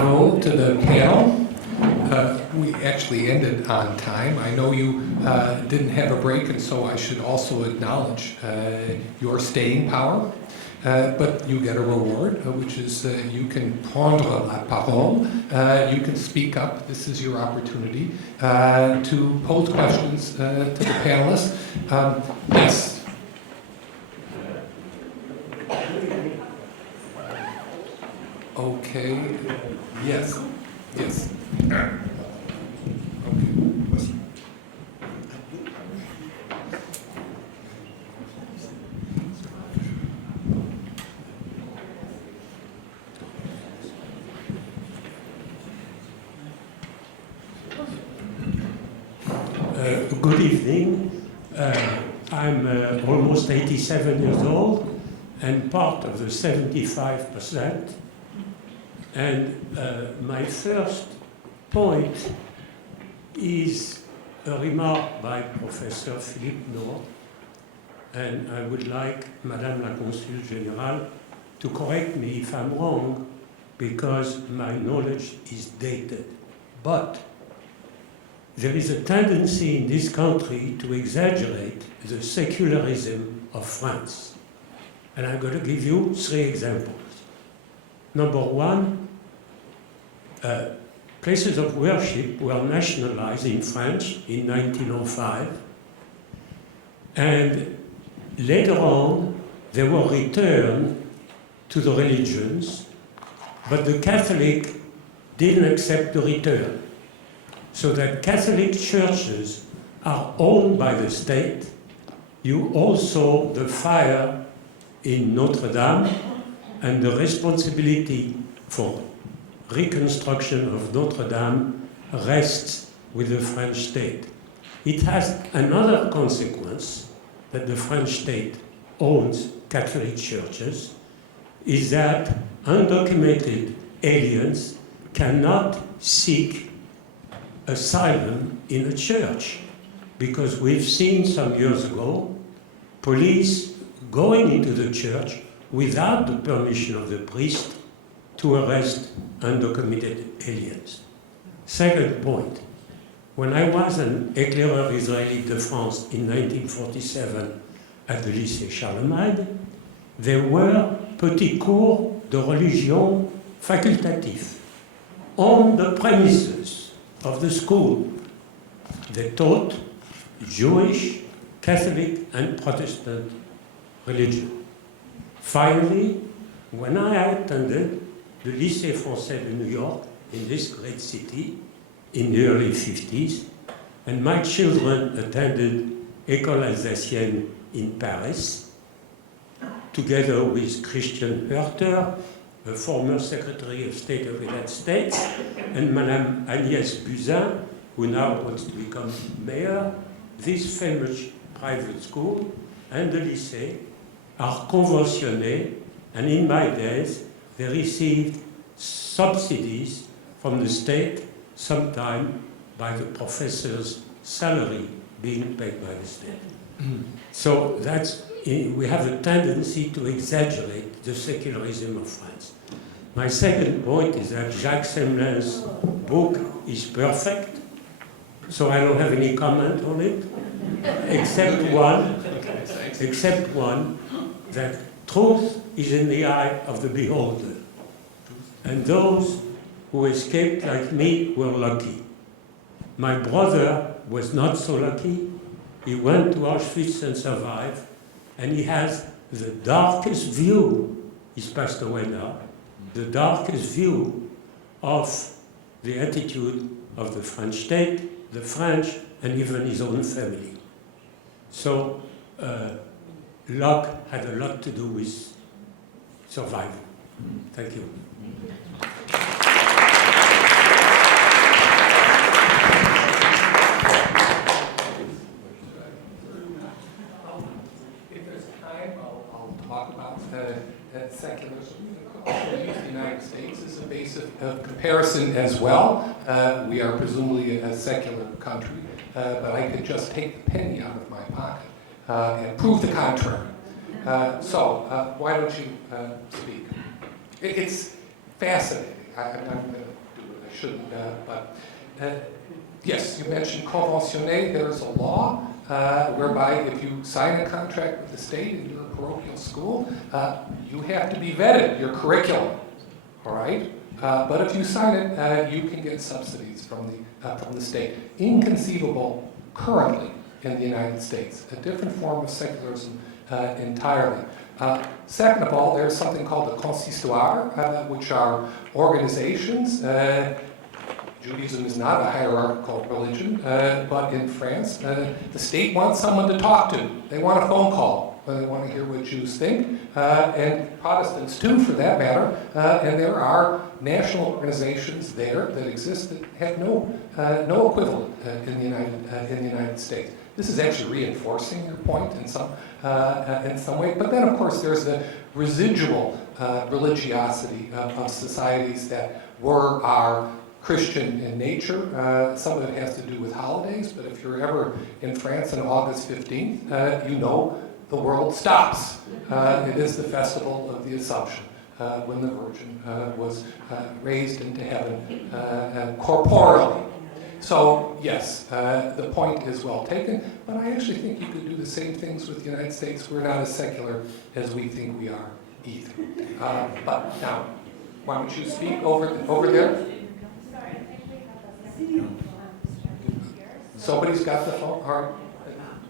bravo to the panel. We actually ended on time. I know you didn't have a break, and so I should also acknowledge your staying power. But you get a reward, which is you can prendre la parole, you can speak up. This is your opportunity to pose questions to the panelists. Yes. Okay. Yes. Yes. Okay. Good evening. I'm almost 87 years old and part of the 75%. And my first point is a remark by Professor Philippe Nord, and I would like Madame la Consul Générale to correct me if I'm wrong, because my knowledge is dated. But there is a tendency in this country to exaggerate the secularism of France. And I'm going to give you 3 examples. Number one, places of worship were nationalized in France in 1905. And later on, they were returned to the religions, but the Catholic didn't accept the return. So that Catholic churches are owned by the state. You also the fire in Notre Dame, and the responsibility for reconstruction of Notre Dame rests with the French state. It has another consequence that the French state owns Catholic churches, is that undocumented aliens cannot seek asylum in a church, because we've seen some years ago police going into the church without the permission of the priest to arrest undocumented aliens. Second point, when I was an éclaireur israélite de France in 1947 at the lycée Charlemagne, there were petits cours de religion facultatifs on the premises of the school. They taught Jewish, Catholic, and Protestant religion. Finally, when I attended the Lycée Français de New York in this great city in the early 50s, and my children attended École Alsacienne in Paris, together with Christian Hurter, a former Secretary of State of the United States, and Madame Agnès Buzyn, who now wants to become mayor. This famous private school and the lycée are conventionnés, and in my days, they received subsidies from the state, sometime by the professor's salary being paid by the state. So that's, we have a tendency to exaggerate the secularism of France. My second point is that Jacques Semelin's book is perfect, so I don't have any comment on it, except one, that truth is in the eye of the beholder. And those who escaped like me were lucky. My brother was not so lucky. He went to Auschwitz and survived, and he has the darkest view, he's passed away now, the darkest view of the attitude of the French state, the French, and even his own family. So luck had a lot to do with survival. Thank you. If there's time, I'll talk about secularism. The United States is a base of comparison as well. We are presumably a secular country, but I could just take the penny out of my pocket and prove the contrary. So why don't you speak? It's fascinating. I'm going to do it. I shouldn't, but yes, you mentioned conventionné. There's a law whereby if you sign a contract with the state and you're a parochial school, you have to be vetted, your curriculum, all right? But if you sign it, you can get subsidies from the state. Inconceivable currently in the United States, a different form of secularism entirely. Second of all, there's something called the consistoire, which are organizations. Judaism is not a hierarchical religion, but in France, the state wants someone to talk to. They want a phone call. They want to hear what Jews think, and Protestants too, for that matter. And there are national organizations there that exist that have no equivalent in the United States. This is actually reinforcing your point in some way. But then, of course, there's the residual religiosity of societies that are Christian in nature. Some of it has to do with holidays, but if you're ever in France on August 15th, you know the world stops. It is the festival of the Assumption, when the Virgin was raised into heaven corporeally. So, yes, the point is well taken, but I actually think you could do the same things with the United States. We're not as secular as we think we are either. But now, why don't you speak over there? Somebody's got the phone, or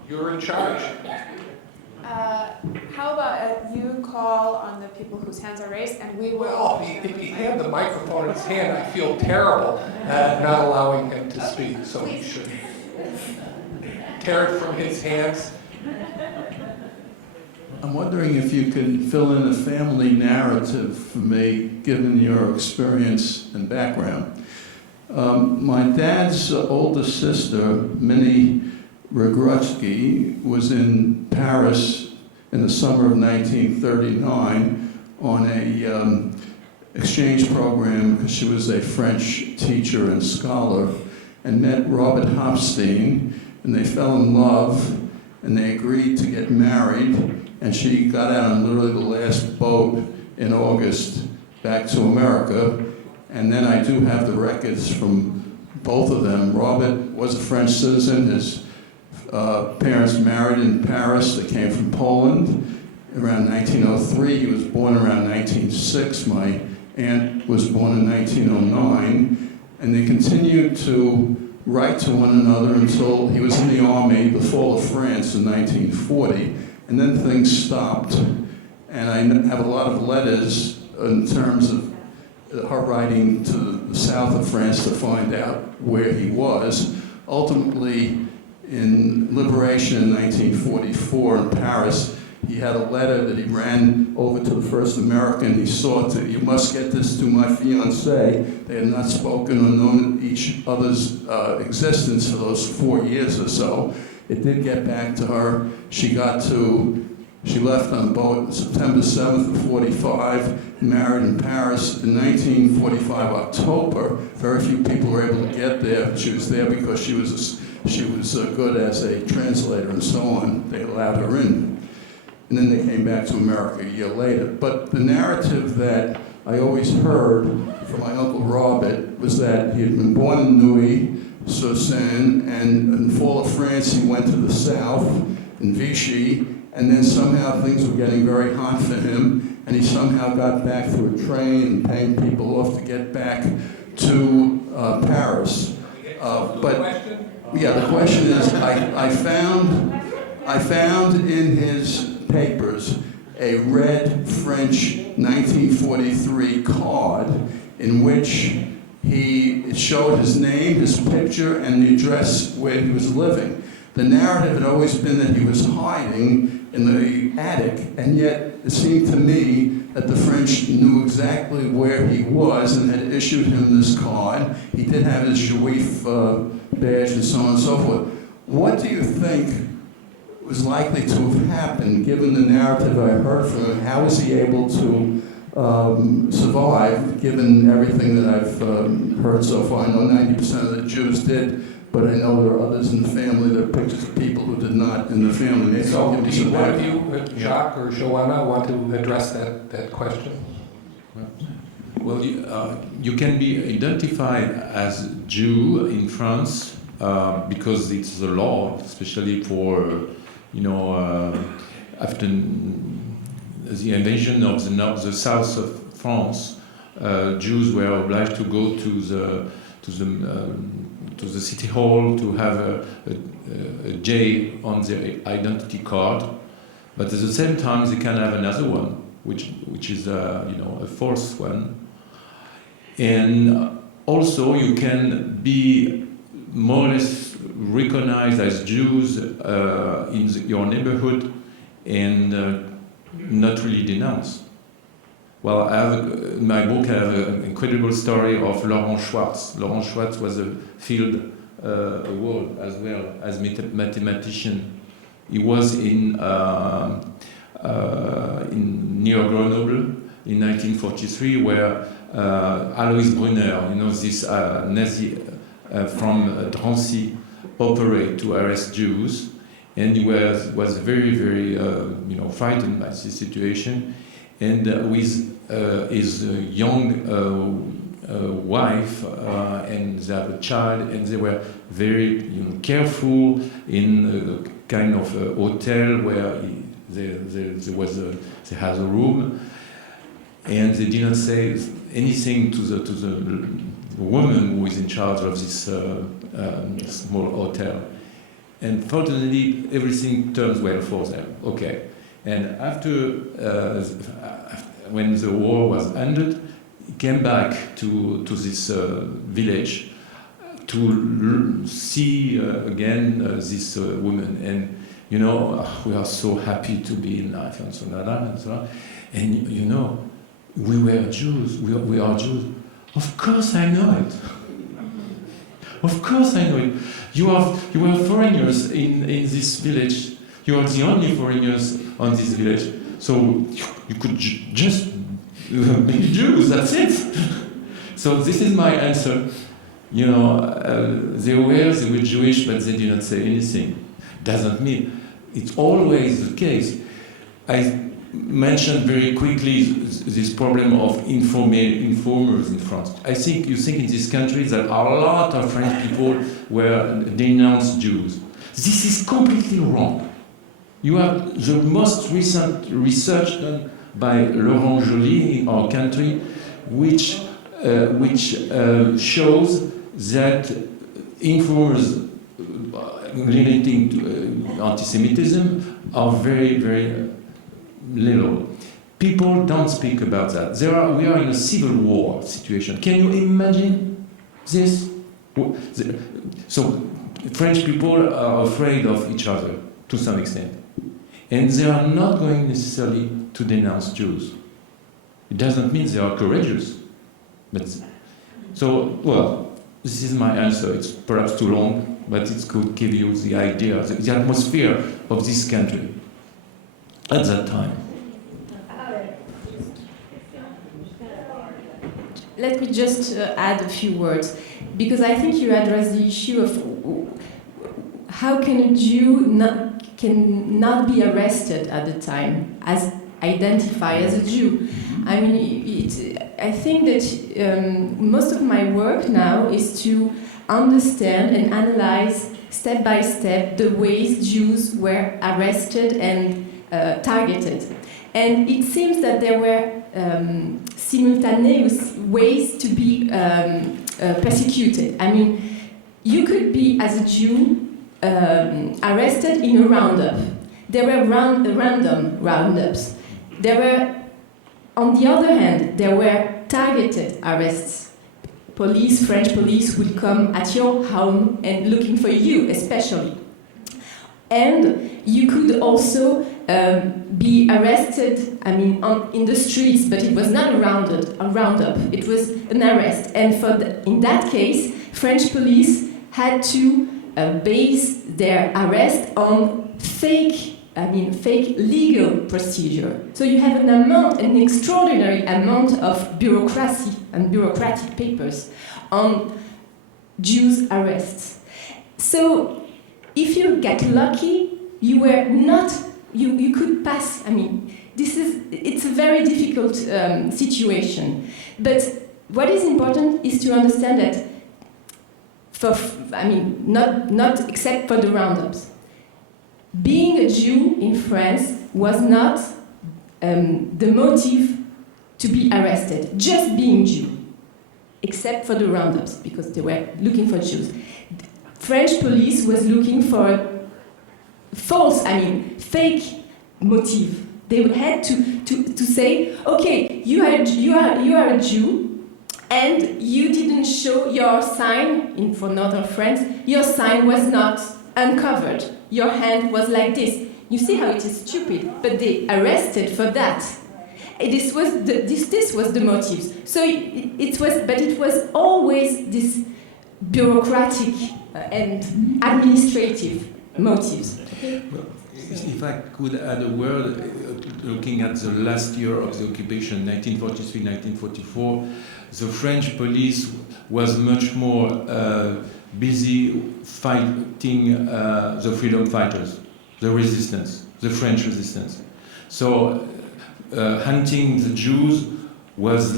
you're in charge. How about you call on the people whose hands are raised, and we will... Well, if he had the microphone in his hand, I feel terrible not allowing him to speak, so he should tear it from his hands. I'm wondering if you could fill in a family narrative for me, given your experience and background. My dad's older sister, Minnie Rogrotsky, was in Paris in the summer of 1939 on a exchange program because she was a French teacher and scholar, and met Robert Hofstein, and they fell in love, and they agreed to get married, and she got out on literally the last boat in August back to America. And then I do have the records from both of them. Robert was a French citizen. His parents married in Paris. They came from Poland around 1903. He was born around 1906. My aunt was born in 1909. And they continued to write to one another until he was in the army, the fall of France in 1940. And then things stopped. And I have a lot of letters in terms of her writing to the south of France to find out where he was. Ultimately, in Liberation in 1944 in Paris, he had a letter that he ran over to the first American he saw to, "You must get this to my fiancée." They had not spoken or known each other's existence for those 4 years or so. It did get back to her. She left on the boat on September 7th of 45, married in Paris in 1945, October. Very few people were able to get there. She was there because she was good as a translator and so on. They allowed her in. And then they came back to America a year later. But the narrative that I always heard from my Uncle Robert was that he had been born in Neuilly-sur-Seine, and in the fall of France he went to the south, in Vichy, and then somehow things were getting very hot for him, and he somehow got back through a train and paying people off to get back to Paris. The question is, I found in his papers a red French 1943 card in which it showed his name, his picture, and the address where he was living. The narrative had always been that he was hiding in the attic, and yet it seemed to me that the French knew exactly where he was and had issued him this card. He did have his Juif badge and so on and so forth. What do you think was likely to have happened, given the narrative I heard from him? How was he able to survive, given everything that I've heard so far? I know 90% of the Jews did, but I know there are others in the family. There are pictures of people who did not in the family. Maybe So do you, one of you, Jacques or Johana, want to address that question? Well, you can be identified as Jew in France because it's the law, especially for, after the invasion of the south of France, Jews were obliged to go to the city hall to have a J on their identity card, but at the same time they can have another one, which is a false one. And also you can be more or less recognized as Jews in your neighborhood and not really denounced. Well, in my book I have an incredible story of Laurent Schwartz. Laurent Schwartz was a field award as well as mathematician. He was in near Grenoble in 1943, where Alois Brunner, this Nazi from Drancy, operated to arrest Jews, and he was very, very frightened by this situation, and with his young wife, and they have a child, and they were very careful in a kind of a hotel where they had a room, and they didn't say anything to the woman who is in charge of this small hotel. And fortunately, everything turns well for them. Okay, and after when the war was ended, he came back to this village to see again this woman, and we are so happy to be in life and so on. And we were Jews. We are Jews. Of course, I know it. Of course, I know it. You are foreigners in this village. You are the only foreigners on this village. So you could just be Jews. That's it. So this is my answer. They were Jewish, but they did not say anything. Doesn't mean it's always the case. I mentioned very quickly this problem of informers in France. You think in this country that a lot of French people were denounced Jews. This is completely wrong. You have the most recent research done by Laurent Joly in our country, which shows that informers relating to anti-Semitism are very, very little. People don't speak about that. We are in a civil war situation. Can you imagine this? So French people are afraid of each other to some extent. And they are not going necessarily to denounce Jews. It doesn't mean they are courageous. This is my answer. It's perhaps too long, but it could give you the idea, the atmosphere of this country at that time. Let me just add a few words, because I think you addressed the issue of how can a Jew cannot be arrested at the time as identified as a Jew. I mean, I think that most of my work now is to understand and analyze step by step the ways Jews were arrested and targeted. And it seems that there were simultaneous ways to be persecuted. I mean, you could be, as a Jew, arrested in a roundup. There were random roundups. There were, on the other hand, there were targeted arrests. French police would come at your home and looking for you, especially. And you could also be arrested, in the streets, but it was not a roundup. It was an arrest. And in that case, French police had to base their arrest on fake legal procedure. So you have an extraordinary amount of bureaucracy and bureaucratic papers on Jews' arrests. So if you get lucky, you were not, you could pass, it's a very difficult situation. But what is important is to understand that not except for the roundups. Being a Jew in France was not the motive to be arrested, just being Jew, except for the roundups, because they were looking for Jews. French police was looking for fake motive. They had to say, okay, you are a Jew, and you didn't show your sign for northern France. Your sign was not uncovered. Your hand was like this. You see how it is stupid, but they arrested for that. This was the motives. So it was always this bureaucratic and administrative motives. Well, if I could add a word, looking at the last year of the occupation, 1943-1944, the French police was much more busy fighting the freedom fighters, the resistance, the French resistance. So hunting the Jews was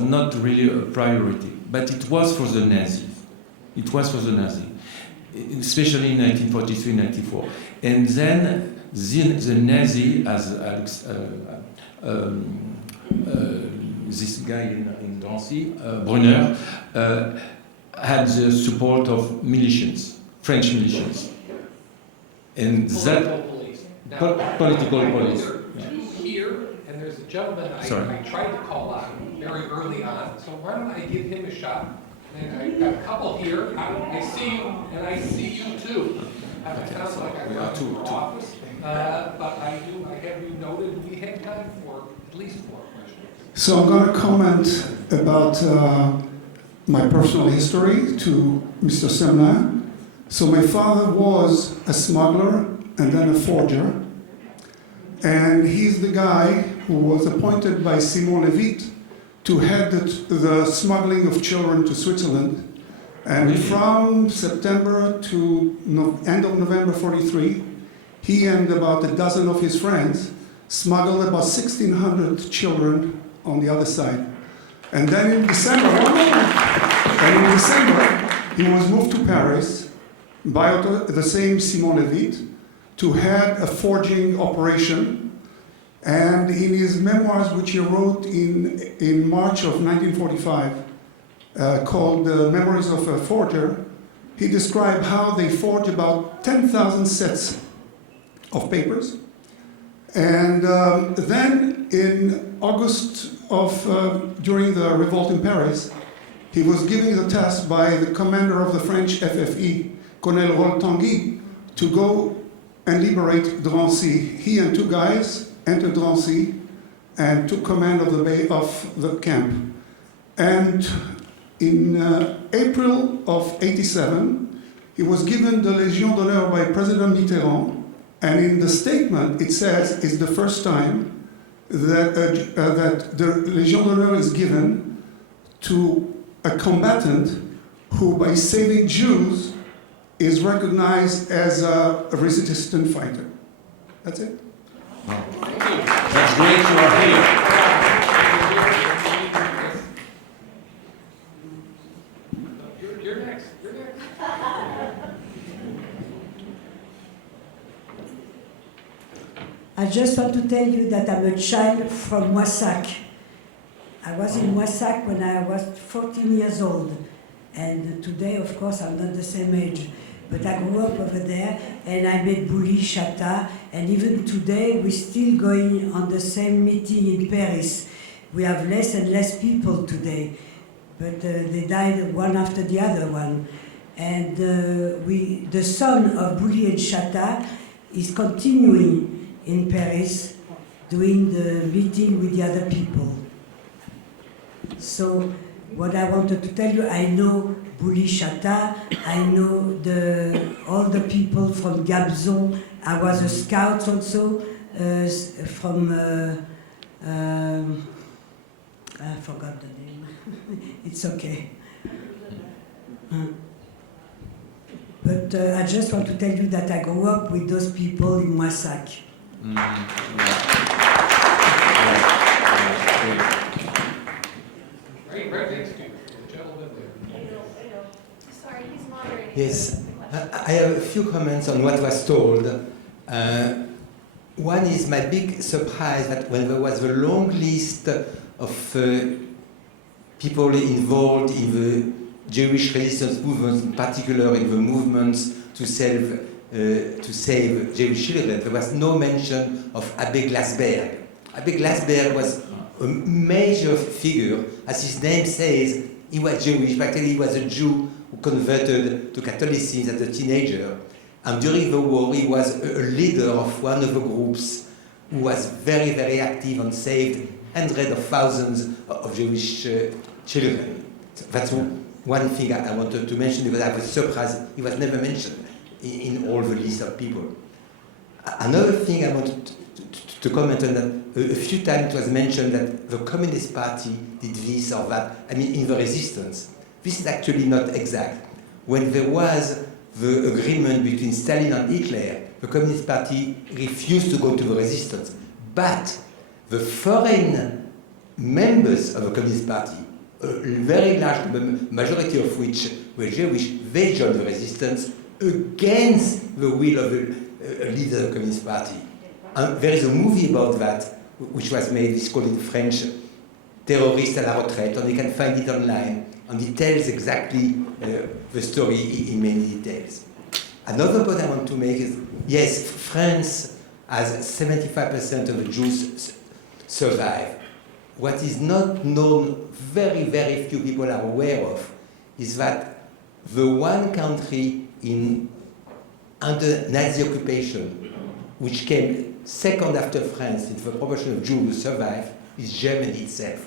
not really a priority, but it was for the Nazis. It was for the Nazis, especially in 1943-94. And then the Nazi, as this guy in Drancy, Brunner, had the support of militias, French militias. And Political police. Now, political police. There are two here, and there's a gentleman I tried to call on very early on. So why don't I give him a shot? And I've got a couple here. I see you, and I see you too. It sounds like I run to your office, but I have you noted. We have time for at least 4 questions. So I'm going to comment about my personal history to Mr. Semelin. So my father was a smuggler and then a forger. And he's the guy who was appointed by Simon Levitt to head the smuggling of children to Switzerland. And from September to end of November 43, he and about a dozen of his friends smuggled about 1,600 children on the other side. And then in December, he was moved to Paris by the same Simon Levitt to head a forging operation. And in his memoirs, which he wrote in March of 1945, called Memories of a Forger, he described how they forged about 10,000 sets of papers. And then in August during the revolt in Paris, he was given the task by the commander of the French FFE, Colonel Roll Tanguy, to go and liberate Drancy. He and 2 guys entered Drancy and took command of the camp. And in April of '87, he was given the Légion d'honneur by President Mitterrand, and in the statement it says it's the first time that the Légion d'honneur is given to a combatant who, by saving Jews, is recognized as a resistant fighter. That's it. That's great you are here. You're next. You're next. I just want to tell you that I'm a child from Moissac. I was in Moissac when I was 14 years old. And today, of course, I'm not the same age. But I grew up over there, and I met Bouli, Chata, and even today, we're still going on the same meeting in Paris. We have less and less people today, but they died one after the other one. And the son of Bouli and Chata is continuing in Paris, doing the meeting with the other people. So, what I wanted to tell you, I know Bouli Chata, I know all the people from Gabzon. I was a scout also from, I forgot the name. It's okay. But I just want to tell you that I grew up with those people in Moissac. Mm-hmm. Right next to you, the gentleman there. Sorry, he's moderating. Yes, I have a few comments on what was told. One is my big surprise that when there was a long list of people involved in the Jewish resistance movement, in particular in the movements to save Jewish children, there was no mention of Abbe Glasberg. Abbe Glasberg was a major figure. As his name says, he was Jewish, but actually he was a Jew who converted to Catholicism as a teenager. And during the war, he was a leader of one of the groups who was very, very active and saved hundreds of thousands of Jewish children. So that's one thing I wanted to mention, because I was surprised he was never mentioned in all the list of people. Another thing I wanted to comment on, that a few times it was mentioned that the Communist Party did this or that, I mean, in the resistance. This is actually not exact. When there was the agreement between Stalin and Hitler, the Communist Party refused to go to the resistance. But the foreign members of the Communist Party, a very large majority of which were Jewish, they joined the resistance against the will of the leader of the Communist Party. And there is a movie about that, which was made, it's called in French, Terroriste à la retraite, and you can find it online, and it tells exactly the story in many details. Another point I want to make is, yes, France has 75% of the Jews survive. What is not known, very, very few people are aware of, is that the one country under Nazi occupation, which came second after France in the proportion of Jews who survived, is Germany itself.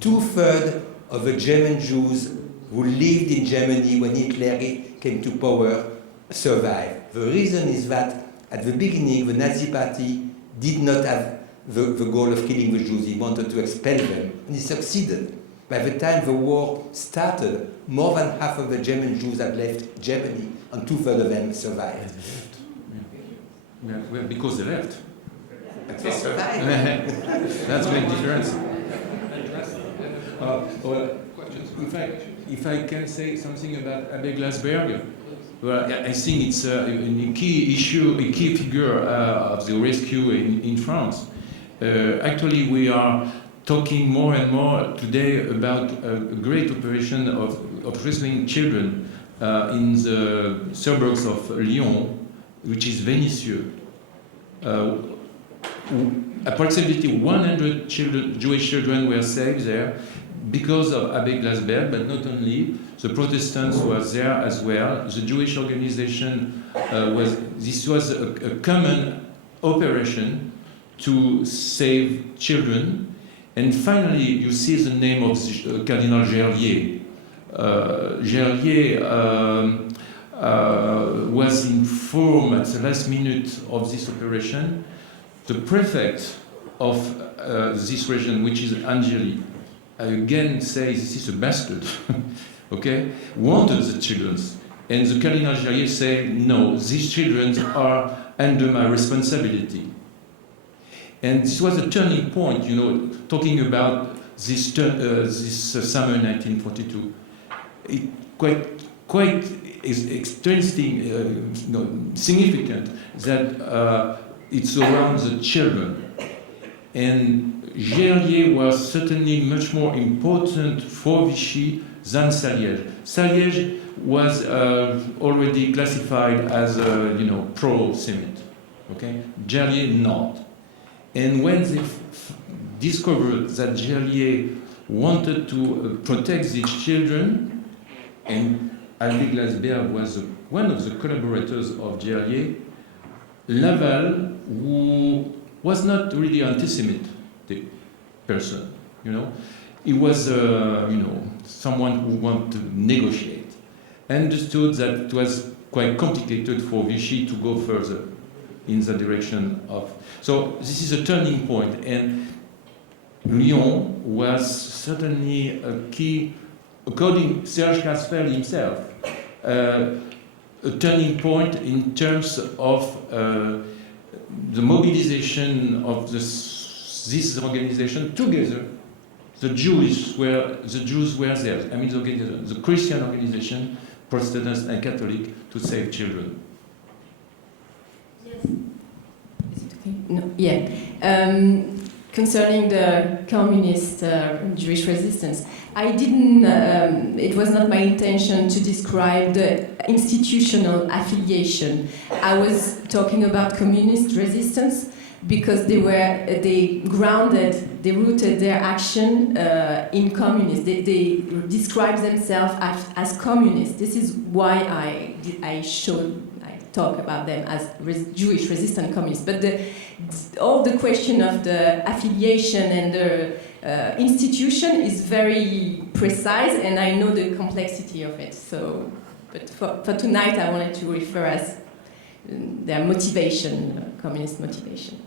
2/3 of the German Jews who lived in Germany when Hitler came to power survived. The reason is that at the beginning the Nazi Party did not have the goal of killing the Jews. He wanted to expel them, and he succeeded. By the time the war started, more than half of the German Jews had left Germany, and 2/3 of them survived. Well, because they left. They survived. That's a big difference. Well, if I can say something about Abbe Glasberg, well, I think it's a key issue, a key figure of the rescue in France. Actually, we are talking more and more today about a great operation of rescuing children in the suburbs of Lyon, which is Vénissieux. Approximately 100 Jewish children were saved there because of Abbe Glasberg, but not only. The Protestants were there as well. The Jewish organization this was a common operation to save children. And finally, you see the name of Cardinal Gerlier. Gerlier was informed at the last minute of this operation. The prefect of this region, which is Angeli, again says this is a bastard, okay, wanted the children. And the Cardinal Gerlier said, no, these children are under my responsibility. And this was a turning point, you know, talking about this summer 1942. It quite is extremely significant that it's around the children. And Gerlier was certainly much more important for Vichy than Saliège. Saliège was already classified as pro-Semite. Okay, Gerlier not. And when they discovered that Gerlier wanted to protect these children, and Abbe Glasberg was one of the collaborators of Gerlier, Laval, who was not really anti-Semite person, he was someone who wanted to negotiate, understood that it was quite complicated for Vichy to go further in the direction of. So this is a turning point, and Lyon was certainly a key, according to Serge Casfel himself, a turning point in terms of the mobilization of this organization together the Jews were there. I mean, the Christian organization, Protestants and Catholic, to save children. Yes. Is it okay? No. Yeah. Concerning the communist Jewish resistance, I didn't. It was not my intention to describe the institutional affiliation. I was talking about communist resistance because they rooted their action in communists. They describe themselves as communists. This is why I talk about them as Jewish resistant communists. But all the question of the affiliation and the institution is very precise, and I know the complexity of it. So, but for tonight, I wanted to refer as their motivation, communist motivation.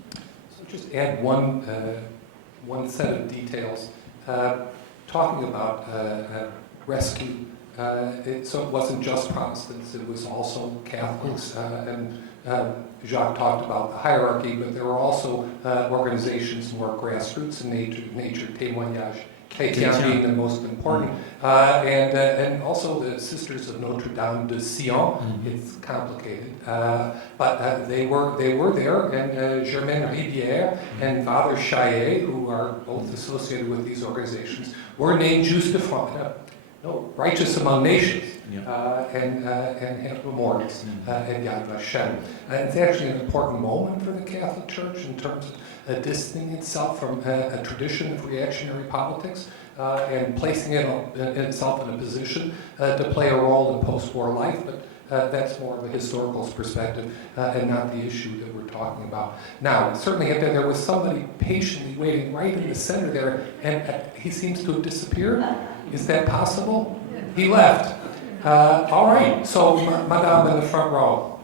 So just add one set of details. Talking about rescue. So it wasn't just Protestants, it was also Catholics, and Jacques talked about the hierarchy, but there were also organizations more grassroots in nature, témoignage, chrétien being the most important, and also the Sisters of Notre Dame de Sion. It's complicated, but they were there, and Germaine Rivière and Father Chaillet, who are both associated with these organizations, were named Justes de France. Righteous among nations, and have memorials at Yad Vashem. And it's actually an important moment for the Catholic Church in terms of distancing itself from a tradition of reactionary politics and placing itself in a position to play a role in post-war life. But that's more of a historical perspective and not the issue that we're talking about. Now, certainly there was somebody patiently waiting right in the center there, and he seems to have disappeared. Is that possible? He left. All right, so Madame in the front row.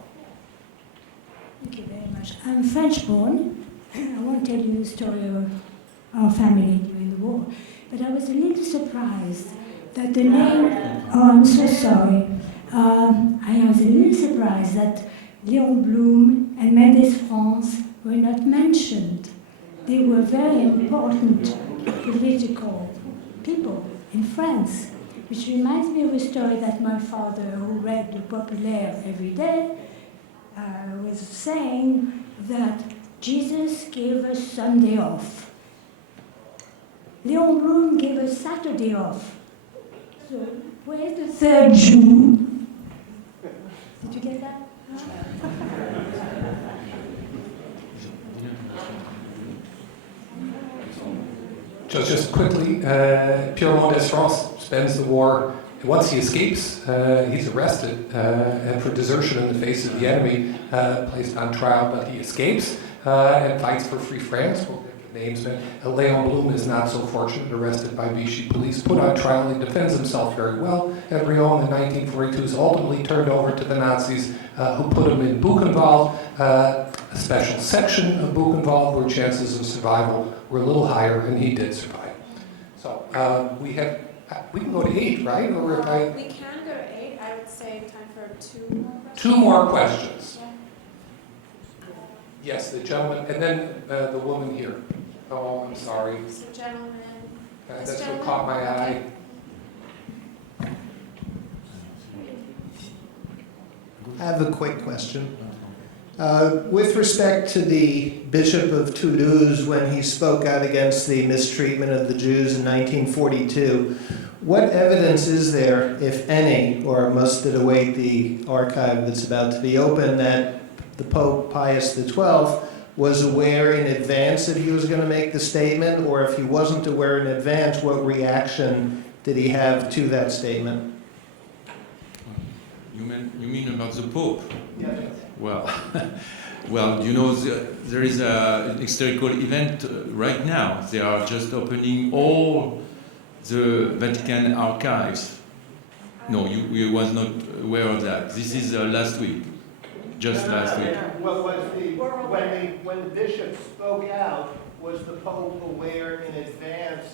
Thank you very much. I'm French born. I won't tell you the story of our family during the war, but I was a little surprised that the name, oh, I'm so sorry. I was a little surprised that Léon Blum and Mendes France were not mentioned. They were very important political people in France, which reminds me of a story that my father, who read the Populaire every day, was saying that Jesus gave us Sunday off. Léon Blum gave us Saturday off. So where's the third Jew? Did you get that? Just quickly, Pierre Mendes France spends the war. Once he escapes, he's arrested and for desertion in the face of the enemy, placed on trial, but he escapes and fights for Free France. We'll get the names. Léon Blum is not so fortunate, arrested by Vichy police, put on trial. He defends himself very well at Riom in 1942, is ultimately turned over to the Nazis, who put him in Buchenwald, a special section of Buchenwald where chances of survival were a little higher, and he did survive. So we can go to 8, right? Or if we can go to 8. I would say time for 2 more questions. 2 more questions. Yeah. Yes, the gentleman, and then the woman here. Oh, I'm sorry. So gentleman. That's what caught my eye. I have a quick question. With respect to the Bishop of Toulouse, when he spoke out against the mistreatment of the Jews in 1942, what evidence is there, if any, or must it await the archive that's about to be opened, that the Pope Pius XII was aware in advance that he was going to make the statement, or if he wasn't aware in advance, what reaction did he have to that statement? You mean about the Pope? Yeah. Well, you know, there is an historical event right now. They are just opening all the Vatican archives. No, you was not aware of that. This is last week, last week. Well, when the bishop spoke out, was the Pope aware in advance?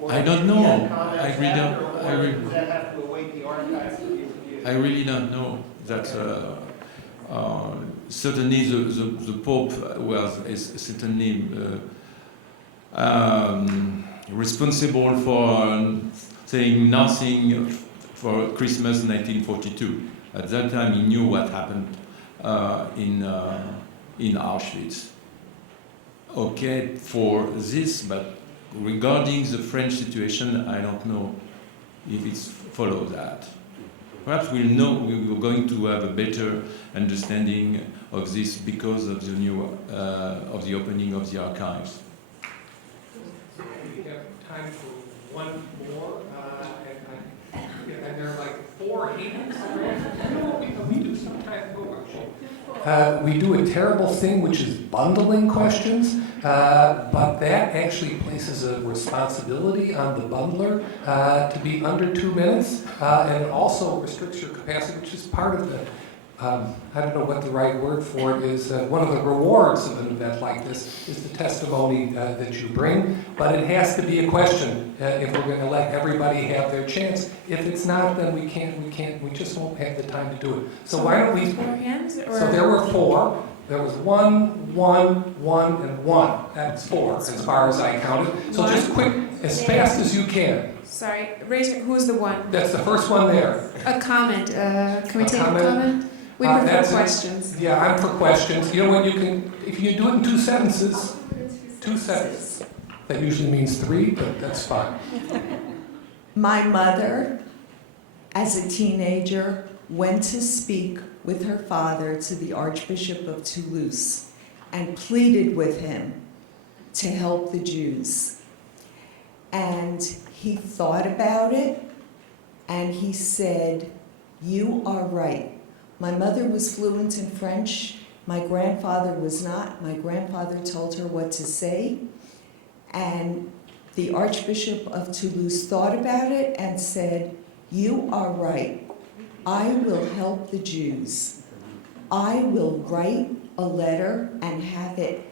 Or I don't know. I really don't. Does that have to await the archives to be reviewed? I really don't know. That's certainly the Pope is certainly responsible for saying nothing for Christmas 1942. At that time, he knew what happened in Auschwitz. Okay, for this, but regarding the French situation, I don't know if it follows that. Perhaps we'll know, we're going to have a better understanding of this because of the new, of the opening of the archives. We have time for one more, and there are like 4 hands. You know what we do sometimes? We do a terrible thing, which is bundling questions, but that actually places a responsibility on the bundler to be under 2 minutes, and it also restricts your capacity, which is part of the, I don't know what the right word for it is, one of the rewards of an event like this is the testimony that you bring, but it has to be a question if we're going to let everybody have their chance. If it's not, then we just won't have the time to do it. So why don't we... 4 hands? Or? So there were 4. There was 1, 1, 1, and 1. That's 4 as far as I counted. So just quick, as fast as you can. Sorry, raise your, who's the one? That's the first one there. A comment. Can we take a comment? comment? We prefer questions. Yeah, I'm for questions. You know when you can, if you do it in 2 sentences, 2 sentences. That usually means 3, but that's fine. My mother, as a teenager, went to speak with her father to the Archbishop of Toulouse and pleaded with him to help the Jews. And he thought about it and he said, "You are right. My mother was fluent in French. My grandfather was not. My grandfather told her what to say." And the Archbishop of Toulouse thought about it and said, "You are right. I will help the Jews. I will write a letter and have it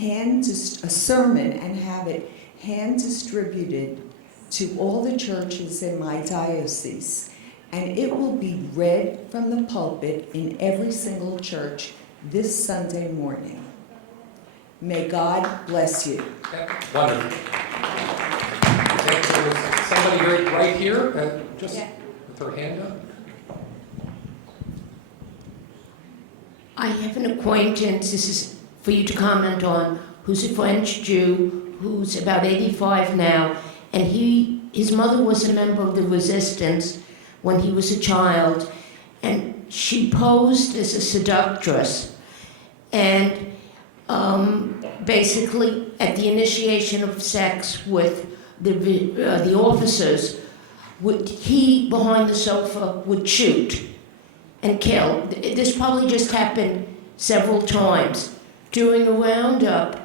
a sermon and have it hand distributed to all the churches in my diocese. And it will be read from the pulpit in every single church this Sunday morning. May God bless you." Wonderful. There was somebody right here, just with her hand up. I have an acquaintance, this is for you to comment on, who's a French Jew, who's about 85 now, and his mother was a member of the resistance when he was a child, and she posed as a seductress, and basically at the initiation of sex with the officers, he behind the sofa would shoot and kill. This probably just happened several times. During a roundup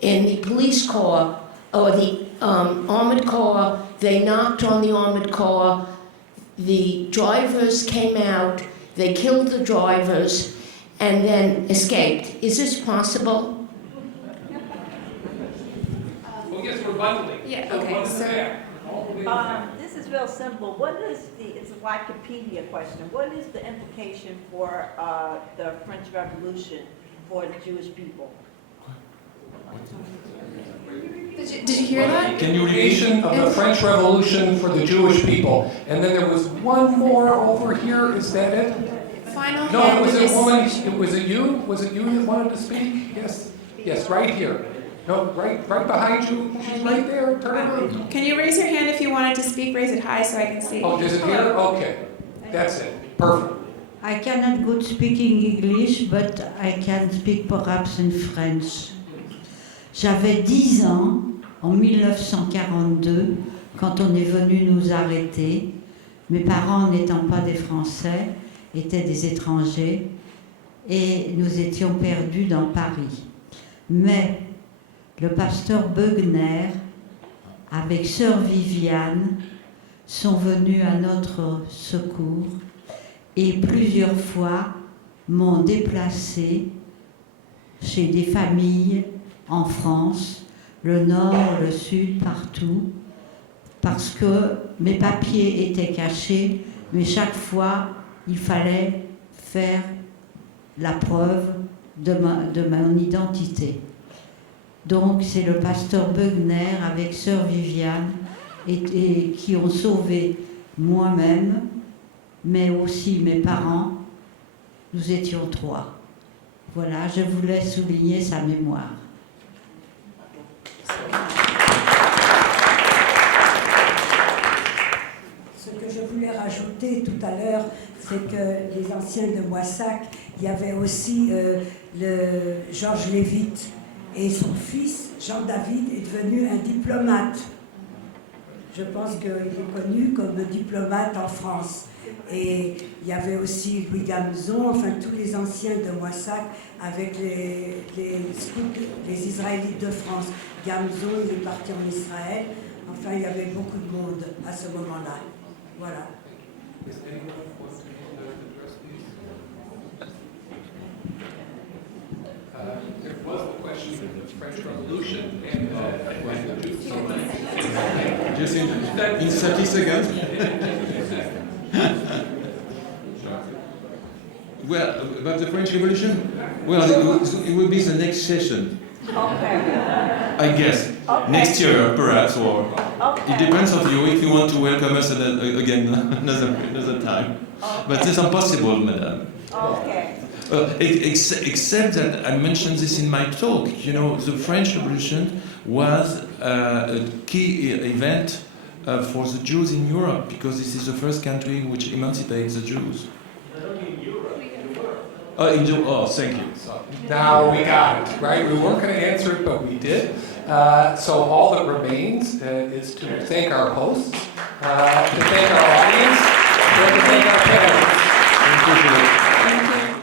in the police car, or the armored car, they knocked on the armored car, the drivers came out, they killed the drivers, and then escaped. Is this possible? Well, yes, we're bundling. Yeah, So okay, what is so- that? This is real simple. What is it's a Wikipedia question. What is the implication for the French Revolution for the Jewish people? Did you hear that? Can you read of the French Revolution for the Jewish people? And then there was one more over here. Is that it? Final No, hand was in it this- woman? Was it you? Was it you that wanted to speak? Yes. Yes, right here. No, right behind you. She's right there. Turn around. Can you raise your hand if you wanted to speak? Raise it high so I can see. Oh, is it here? Okay. That's it. Perfect. I cannot good speaking English, but I can speak perhaps in French. J'avais 10 ans en 1942 quand on est venu nous arrêter. Mes parents n'étant pas des Français, étaient des étrangers et nous étions perdus dans Paris. Mais le pasteur Beugner, avec sœur Viviane, sont venus à notre secours et plusieurs fois m'ont déplacé chez des familles en France, le nord, le sud, partout, parce que mes papiers étaient cachés, mais chaque fois, il fallait faire la preuve de mon identité. Donc c'est le pasteur Bugner avec sœur Viviane et qui ont sauvé moi-même, mais aussi mes parents. Nous étions 3. Voilà, je voulais souligner sa mémoire. Ce que je voulais rajouter tout à l'heure, c'est que les anciens de Moissac, il y avait aussi le Georges Lévite et son fils, Jean-David, est devenu un diplomate. Je pense qu'il est connu comme diplomate en France. Et il y avait aussi Louis Gamzon, enfin tous les anciens de Moissac avec les scouts, les Israélites de France. Gamzon, il est parti en Israël. Enfin, il y avait beaucoup de monde à ce moment-là. Voilà. There was the question of the French Revolution and Just in 30 seconds. Well, about the French Revolution? Well, it will be the next session. Okay. I guess. Okay. Next year, perhaps, or Okay. it depends of you if you want to welcome us again another time. Okay. But it's impossible, madam. Okay. Except that I mentioned this in my talk. You know, the French Revolution was a key event for the Jews in Europe because this is the first country which emancipates the Jews. Oh, thank you. Now we got it, right? We weren't going to answer it, but we did. So all that remains is to thank our hosts, to thank our audience, and to thank our panelists. Thank you.